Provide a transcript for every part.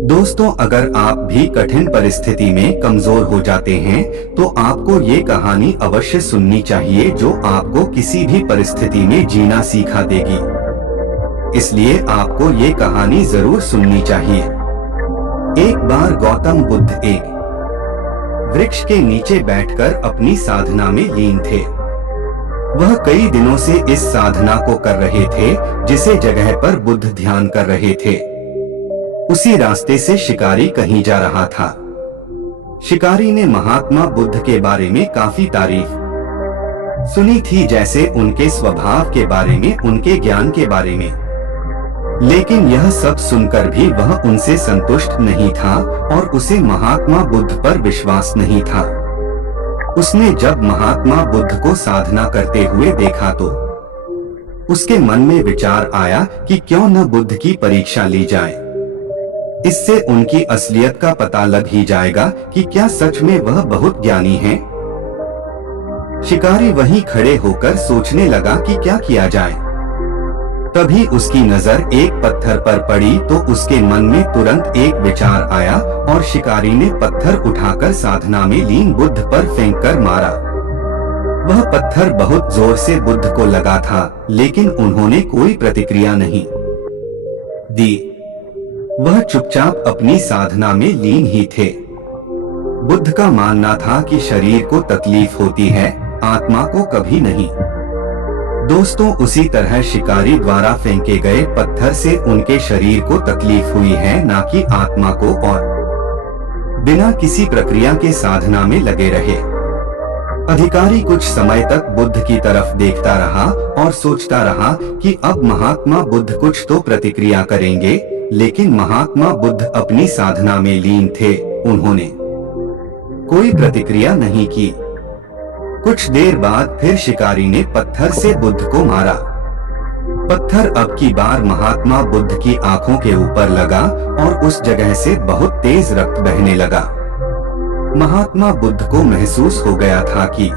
दोस्तों, अगर आप भी कठिन परिस्थिति में कमजोर हो जाते हैं तो आपको ये कहानी अवश्य सुननी चाहिए जो आपको किसी भी परिस्थिति में जीना सिखा देगी। इसलिए आपको ये कहानी जरूर सुननी चाहिए। एक बार गौतम बुद्ध एक वृक्ष के नीचे बैठकर अपनी साधना में लीन थे। वह कई दिनों से इस साधना को कर रहे थे जिसे जगह पर बुद्ध ध्यान कर रहे थे। उसी रास्ते से शिकारी कहीं जा रहा था। शिकारी ने महात्मा बुद्ध के बारे में काफी तारीफ सुनी थी, जैसे उनके स्वभाव के बारे में, उनके ज्ञान के बारे में। लेकिन यह सब सुनकर भी वह उनसे संतुष्ट नहीं था और उसे महात्मा बुद्ध पर विश्वास नहीं था। उसने जब महात्मा बुद्ध को साधना करते हुए देखा तो उसके मन में विचार आया कि क्यों न बुद्ध की परीक्षा ली जाए। इससे उनकी असलियत का पता लग ही जाएगा कि क्या सच में वह बहुत ज्ञानी हैं। शिकारी वहीं खड़े होकर सोचने लगा कि क्या किया जाए। तभी उसकी नजर एक पत्थर पर पड़ी तो उसके मन में तुरंत एक विचार आया और शिकारी ने पत्थर उठाकर साधना में लीन बुद्ध पर फेंककर मारा। वह पत्थर बहुत जोर से बुद्ध को लगा था, लेकिन उन्होंने कोई प्रतिक्रिया नहीं दी। वह चुपचाप अपनी साधना में लीन ही थे। बुद्ध का मानना था कि शरीर को तकलीफ होती है, आत्मा को कभी नहीं। दोस्तों, उसी तरह शिकारी द्वारा फेंके गए पत्थर से उनके शरीर को तकलीफ हुई है, ना कि आत्मा को। और बिना किसी प्रक्रिया के साधना में लगे रहे। अधिकारी कुछ समय तक बुद्ध की तरफ देखता रहा और सोचता रहा कि अब महात्मा बुद्ध कुछ तो प्रतिक्रिया करेंगे, लेकिन महात्मा बुद्ध अपनी साधना में लीन थे। उन्होंने कोई प्रतिक्रिया नहीं की। कुछ देर बाद फिर शिकारी ने पत्थर से बुद्ध को मारा। पत्थर अब की बार महात्मा बुद्ध की आंखों के ऊपर लगा और उस जगह से बहुत तेज रक्त बहने लगा। महात्मा बुद्ध को महसूस हो गया था कि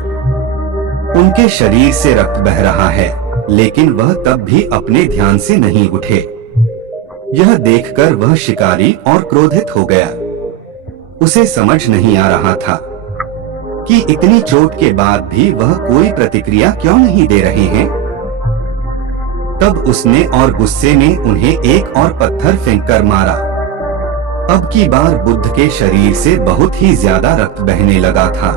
उनके शरीर से रक्त बह रहा है, लेकिन वह तब भी अपने ध्यान से नहीं उठे। यह देखकर वह शिकारी और क्रोधित हो गया। उसे समझ नहीं आ रहा था कि इतनी चोट के बाद भी वह कोई प्रतिक्रिया क्यों नहीं दे रहे हैं। तब उसने और गुस्से में उन्हें एक और पत्थर फेंककर मारा। अब की बार बुद्ध के शरीर से बहुत ही ज्यादा रक्त बहने लगा था।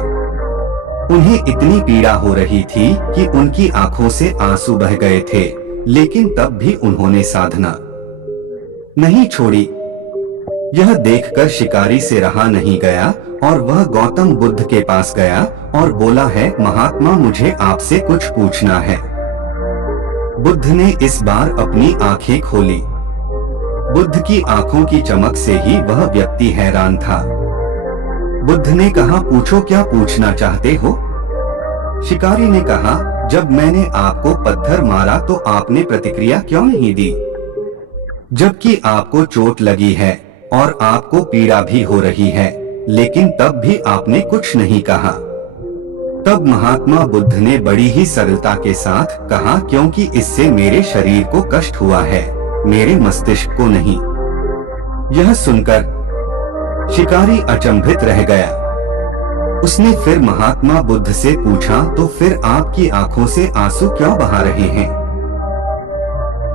उन्हें इतनी पीड़ा हो रही थी कि उनकी आंखों से आंसू बह गए थे, लेकिन तब भी उन्होंने साधना नहीं छोड़ी। यह देखकर शिकारी से रहा नहीं गया और वह गौतम बुद्ध के पास गया और बोला है, महात्मा, मुझे आपसे कुछ पूछना है। बुद्ध ने इस बार अपनी आंखें खोली। बुद्ध की आंखों की चमक से ही वह व्यक्ति हैरान था। बुद्ध ने कहा, पूछो, क्या पूछना चाहते हो? शिकारी ने कहा, जब मैंने आपको पत्थर मारा तो आपने प्रतिक्रिया क्यों नहीं दी? जबकि आपको चोट लगी है और आपको पीड़ा भी हो रही है, लेकिन तब भी आपने कुछ नहीं कहा। तब महात्मा बुद्ध ने बड़ी ही सरलता के साथ कहा, क्योंकि इससे मेरे शरीर को कष्ट हुआ है, मेरे मस्तिष्क को नहीं। यह सुनकर शिकारी अचंभित रह गया। उसने फिर महात्मा बुद्ध से पूछा, तो फिर आपकी आंखों से आंसू क्यों बहा रहे हैं?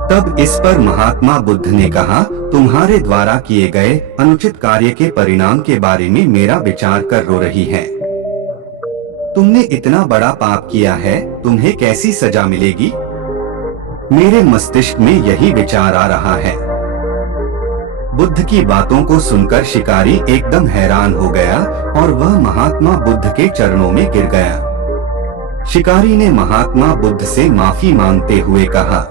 तब इस पर महात्मा बुद्ध ने कहा, तुम्हारे द्वारा किए गए अनुचित कार्य के परिणाम के बारे में मेरा विचार कर रो रही है। तुमने इतना बड़ा पाप किया है, तुम्हें कैसी सजा मिलेगी? मेरे मस्तिष्क में यही विचार आ रहा है। बुद्ध की बातों को सुनकर शिकारी एकदम हैरान हो गया और वह महात्मा बुद्ध के चरणों में गिर गया। शिकारी ने महात्मा बुद्ध से माफी मांगते हुए कहा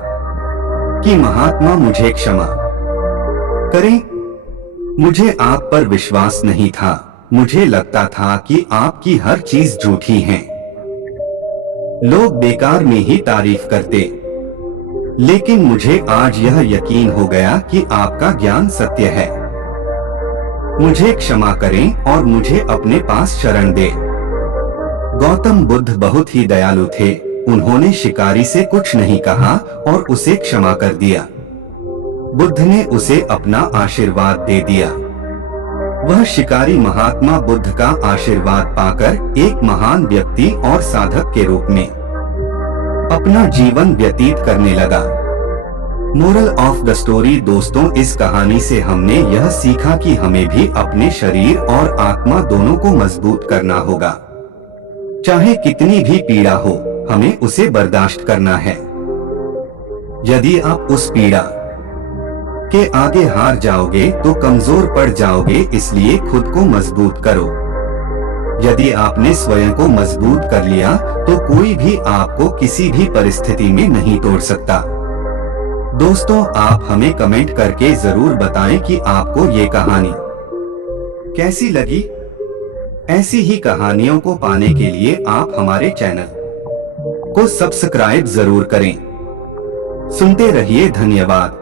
कि महात्मा, मुझे क्षमा करें। मुझे आप पर विश्वास नहीं था। मुझे लगता था कि आपकी हर चीज झूठी है। लोग बेकार में ही तारीफ करते, लेकिन मुझे आज यह यकीन हो गया कि आपका ज्ञान सत्य है। मुझे क्षमा करें और मुझे अपने पास शरण दे। गौतम बुद्ध बहुत ही दयालु थे। उन्होंने शिकारी से कुछ नहीं कहा और उसे क्षमा कर दिया। बुद्ध ने उसे अपना आशीर्वाद दे दिया। वह शिकारी महात्मा बुद्ध का आशीर्वाद पाकर एक महान व्यक्ति और साधक के रूप में अपना जीवन व्यतीत करने लगा। मोरल ऑफ द स्टोरी दोस्तों, इस कहानी से हमने यह सीखा कि हमें भी अपने शरीर और आत्मा दोनों को मजबूत करना होगा। चाहे कितनी भी पीड़ा हो, हमें उसे बर्दाश्त करना है। यदि आप उस पीड़ा के आगे हार जाओगे तो कमजोर पड़ जाओगे, इसलिए खुद को मजबूत करो। यदि आपने स्वयं को मजबूत कर लिया तो कोई भी आपको किसी भी परिस्थिति में नहीं तोड़ सकता। दोस्तों, आप हमें कमेंट करके जरूर बताएं कि आपको ये कहानी कैसी लगी। ऐसी ही कहानियों को पाने के लिए आप हमारे चैनल को सब्सक्राइब जरूर करें। सुनते रहिए, धन्यवाद।